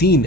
3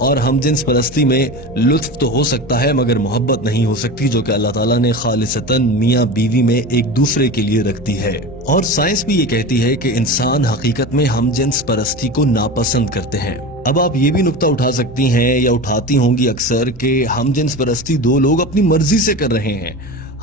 اور ہم جنس پرستی میں لطف تو ہو سکتا ہے مگر محبت نہیں ہو سکتی، جو کہ اللہ تعالیٰ نے خالصتاً میاں بیوی میں ایک دوسرے کے لیے رکھتی ہے۔ اور سائنس بھی یہ کہتی ہے کہ انسان حقیقت میں ہم جنس پرستی کو ناپسند کرتے ہیں۔ اب آپ یہ بھی نکتہ اٹھا سکتی ہیں یا اٹھاتی ہوں گی اکثر کہ ہم جنس پرستی دو لوگ اپنی مرضی سے کر رہے ہیں،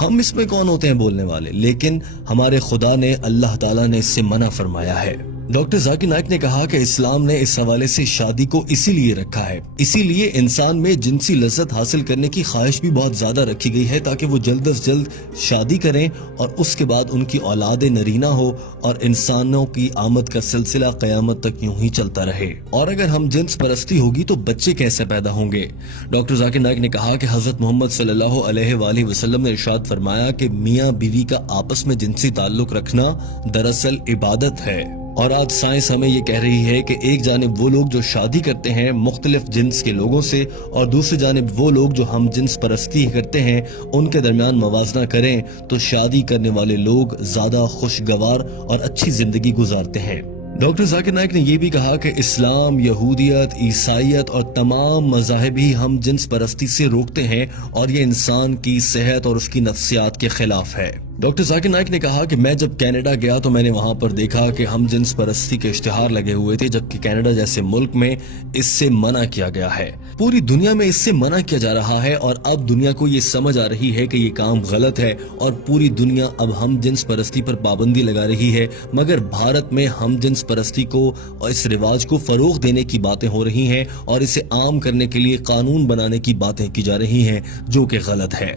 ہم اس میں کون ہوتے ہیں بولنے والے، لیکن ہمارے خدا نے، اللہ تعالیٰ نے اس سے منع فرمایا ہے۔ ڈاکٹر ذاکر نائک نے کہا کہ اسلام نے اس حوالے سے شادی کو اسی لیے رکھا ہے، اسی لیے انسان میں جنسی لذت حاصل کرنے کی خواہش بھی بہت زیادہ رکھی گئی ہے تاکہ وہ جلد از جلد شادی کریں اور اس کے بعد ان کی اولاد نرینہ ہو اور انسانوں کی آمد کا سلسلہ قیامت تک یوں ہی چلتا رہے۔ اور اگر ہم جنس پرستی ہوگی تو بچے کیسے پیدا ہوں گے؟ ڈاکٹر ذاکر نائک نے کہا کہ حضرت محمد صلی اللہ علیہ وآلہ وسلم نے ارشاد فرمایا کہ میاں بیوی کا آپس میں جنسی تعلق رکھنا دراصل عبادت ہے۔ اور آج سائنس ہمیں یہ کہہ رہی ہے کہ ایک جانب وہ لوگ جو شادی کرتے ہیں مختلف جنس کے لوگوں سے اور دوسری جانب وہ لوگ جو ہم جنس پرستی کرتے ہیں ان کے درمیان موازنہ کریں تو شادی کرنے والے لوگ زیادہ خوشگوار اور اچھی زندگی گزارتے ہیں۔ ڈاکٹر ذاکر نائک نے یہ بھی کہا کہ اسلام، یہودیت، عیسائیت اور تمام مذاہب ہی ہم جنس پرستی سے روکتے ہیں اور یہ انسان کی صحت اور اس کی نفسیات کے خلاف ہے۔ ڈاکٹر ذاکر نائک نے کہا کہ میں جب کینیڈا گیا تو میں نے وہاں پر دیکھا کہ ہم جنس پرستی کے اشتہار لگے ہوئے تھے، جبکہ کینیڈا جیسے ملک میں اس سے منع کیا گیا ہے۔ پوری دنیا میں اس سے منع کیا جا رہا ہے اور اب دنیا کو یہ سمجھ آ رہی ہے کہ یہ کام غلط ہے اور پوری دنیا اب ہم جنس پرستی پر پابندی لگا رہی ہے، مگر بھارت میں ہم جنس پرستی کو اور اس رواج کو فروغ دینے کی باتیں ہو رہی ہیں اور اسے عام کرنے کے لیے قانون بنانے کی باتیں کی جا رہی ہیں، جو کہ غلط ہے۔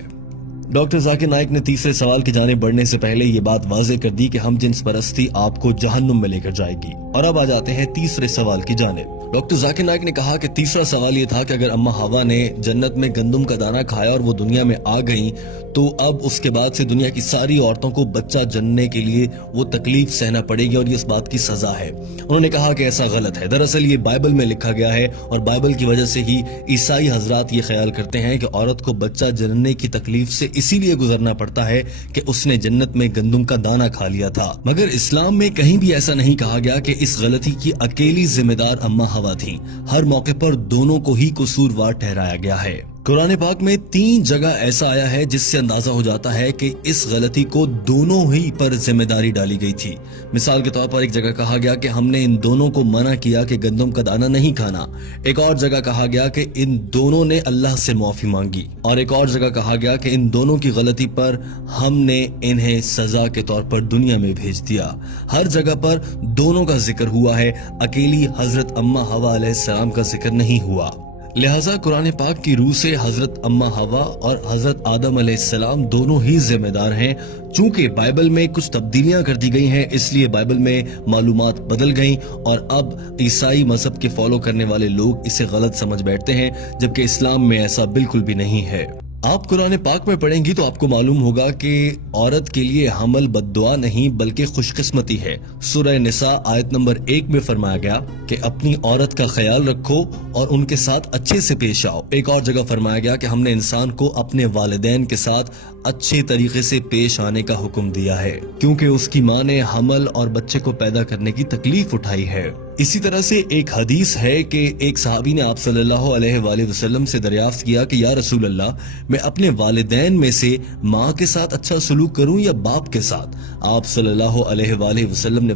ڈاکٹر ذاکر نائک نے تیسرے سوال کی جانب بڑھنے سے پہلے یہ بات واضح کر دی کہ ہم جنس پرستی آپ کو جہنم میں لے کر جائے گی۔ اور اب آ جاتے ہیں تیسرے سوال کی جانب۔ ڈاکٹر ذاکر نائک نے کہا کہ تیسرا سوال یہ تھا کہ اگر اماں ہوا نے جنت میں گندم کا دانہ کھایا اور وہ دنیا میں آ گئیں تو اب اس کے بعد سے دنیا کی ساری عورتوں کو بچہ جننے کے لیے وہ تکلیف سہنا پڑے گی اور یہ اس بات کی سزا ہے۔ انہوں نے کہا کہ ایسا غلط ہے، دراصل یہ بائبل میں لکھا گیا ہے اور بائبل کی وجہ سے ہی عیسائی حضرات یہ خیال کرتے ہیں کہ عورت کو بچہ جننے کی تکلیف سے اسی لیے گزرنا پڑتا ہے کہ اس نے جنت میں گندم کا دانہ کھا لیا تھا، مگر اسلام میں کہیں بھی ایسا نہیں کہا گیا کہ اس غلطی کی اکیلی ذمہ دار اماں ہوا تھی۔ ہر موقع پر دونوں کو ہی قصوروار ٹھہرایا گیا ہے۔ قرآن پاک میں 3 جگہ ایسا آیا ہے جس سے اندازہ ہو جاتا ہے کہ اس غلطی کو دونوں ہی پر ذمہ داری ڈالی گئی تھی۔ مثال کے طور پر ایک جگہ کہا گیا کہ ہم نے ان دونوں کو منع کیا کہ گندم کا دانہ نہیں کھانا، ایک اور جگہ کہا گیا کہ ان دونوں نے اللہ سے معافی مانگی، اور ایک اور جگہ کہا گیا کہ ان دونوں کی غلطی پر ہم نے انہیں سزا کے طور پر دنیا میں بھیج دیا۔ ہر جگہ پر دونوں کا ذکر ہوا ہے، اکیلی حضرت اماں حوا علیہ السلام کا ذکر نہیں ہوا۔ لہٰذا قرآن پاک کی روح سے حضرت اماں حوا اور حضرت آدم علیہ السلام دونوں ہی ذمہ دار ہیں۔ چونکہ بائبل میں کچھ تبدیلیاں کر دی گئی ہیں اس لیے بائبل میں معلومات بدل گئیں اور اب عیسائی مذہب کے فالو کرنے والے لوگ اسے غلط سمجھ بیٹھتے ہیں، جبکہ اسلام میں ایسا بالکل بھی نہیں ہے۔ آپ قرآن پاک میں پڑھیں گی تو آپ کو معلوم ہوگا کہ عورت کے لیے حمل بد دعا نہیں بلکہ خوش قسمتی ہے۔ سورہ نساء آیت نمبر 1 میں فرمایا گیا کہ اپنی عورت کا خیال رکھو اور ان کے ساتھ اچھے سے پیش آؤ۔ ایک اور جگہ فرمایا گیا کہ ہم نے انسان کو اپنے والدین کے ساتھ اچھے طریقے سے پیش آنے کا حکم دیا ہے، کیونکہ اس کی ماں نے حمل اور بچے کو پیدا کرنے کی تکلیف اٹھائی ہے۔ اسی طرح سے ایک حدیث ہے کہ ایک صحابی نے آپ صلی اللہ علیہ وآلہ وسلم سے دریافت کیا کہ یا رسول اللہ، میں اپنے والدین میں سے ماں کے ساتھ اچھا سلوک کروں یا باپ کے ساتھ؟ آپ صلی اللہ علیہ وآلہ وسلم نے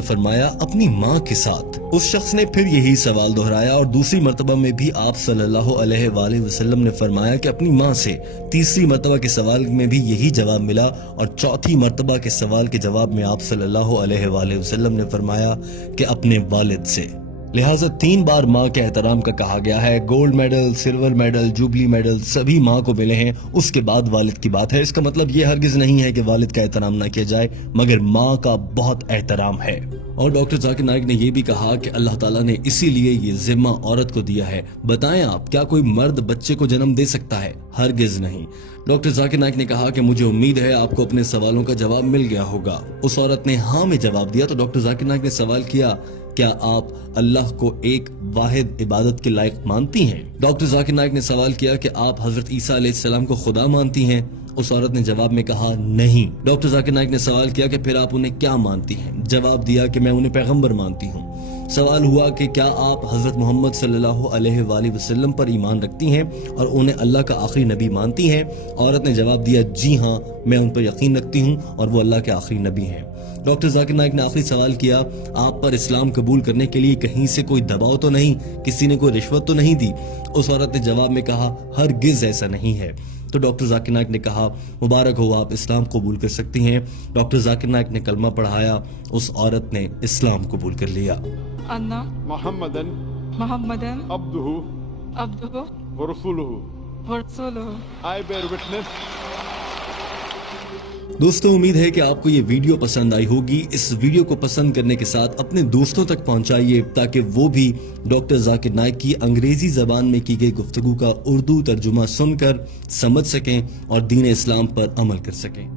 فرمایا اپنی ماں کے ساتھ۔ اس شخص نے پھر یہی سوال دہرایا اور دوسری مرتبہ میں بھی آپ صلی اللہ علیہ وآلہ وسلم نے فرمایا کہ اپنی ماں سے۔ تیسری مرتبہ کے سوال میں بھی یہی جواب ملا اور چوتھی مرتبہ کے سوال کے جواب میں آپ صلی اللہ علیہ وآلہ وسلم نے فرمایا کہ اپنے والد سے۔ لہٰذا 3 بار ماں کے احترام کا کہا گیا ہے۔ Gold medal, silver medal, jubilee medal سبھی ماں کو ملے ہیں، اس کے بعد والد کی بات ہے۔ اس کا مطلب یہ ہرگز نہیں ہے کہ والد کا احترام نہ کیا جائے، مگر ماں کا بہت احترام ہے۔ اور ڈاکٹر ذاکر نائک نے یہ بھی کہا کہ اللہ تعالیٰ نے اسی لیے یہ ذمہ عورت کو دیا ہے۔ بتائیں آپ، کیا کوئی مرد بچے کو جنم دے سکتا ہے؟ ہرگز نہیں۔ ڈاکٹر ذاکر نائک نے کہا کہ مجھے امید ہے آپ کو اپنے سوالوں کا جواب مل گیا ہوگا۔ اس عورت نے ہاں میں جواب دیا تو ڈاکٹر ذاکر نائک نے سوال کیا، کیا آپ اللہ کو ایک واحد عبادت کے لائق مانتی ہیں؟ ڈاکٹر ذاکر نائک نے سوال کیا کہ آپ حضرت عیسیٰ علیہ السلام کو خدا مانتی ہیں؟ اس عورت نے جواب میں کہا نہیں۔ ڈاکٹر ذاکر نائک نے سوال کیا کہ پھر آپ انہیں کیا مانتی ہیں؟ جواب دیا کہ میں انہیں پیغمبر مانتی ہوں۔ سوال ہوا کہ کیا آپ حضرت محمد صلی اللہ علیہ وآلہ وسلم پر ایمان رکھتی ہیں اور انہیں اللہ کا آخری نبی مانتی ہیں؟ عورت نے جواب دیا جی ہاں، میں ان پر یقین رکھتی ہوں اور وہ اللہ کے آخری نبی ہیں۔ ڈاکٹر ذاکر نائک نے آخری سوال کیا، آپ پر اسلام قبول کرنے کے لیے کہیں سے کوئی دباؤ تو نہیں، کسی نے کوئی رشوت تو نہیں دی؟ اس عورت نے جواب میں کہا ہرگز ایسا نہیں ہے۔ تو ڈاکٹر ذاکر نائک نے کہا مبارک ہو، آپ اسلام قبول کر سکتی ہیں۔ ڈاکٹر ذاکر نائک نے کلمہ پڑھایا، اس عورت نے اسلام قبول کر لیا۔ أن محمدا عبده ورسوله I bear witness. دوستوں امید ہے کہ آپ کو یہ ویڈیو پسند آئی ہوگی۔ اس ویڈیو کو پسند کرنے کے ساتھ اپنے دوستوں تک پہنچائیے تاکہ وہ بھی ڈاکٹر ذاکر نائک کی انگریزی زبان میں کی گئی گفتگو کا اردو ترجمہ سن کر سمجھ سکیں اور دین اسلام پر عمل کر سکیں۔